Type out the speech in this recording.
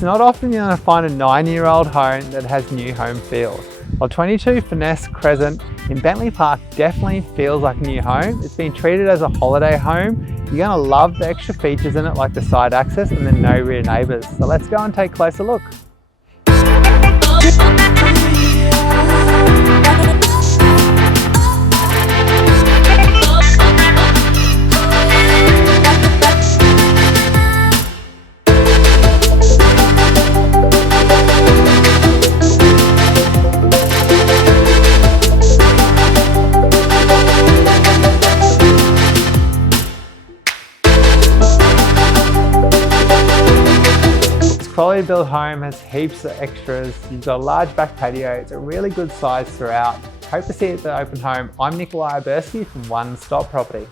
It's not often you're going to find a 9-year-old home that has new home feel. While 22 Finniss Cresent in Bentley Park definitely feels like a new home, it's been treated as a holiday home. You're going to love the extra features in it like the side access and the no rear neighbours. So let's go and take a closer look. Quality built home has heaps of extras. You've got a large back patio. It's a really good size throughout. Hope to see you at the open home. I'm Nikolai Aberski from One Stop Property.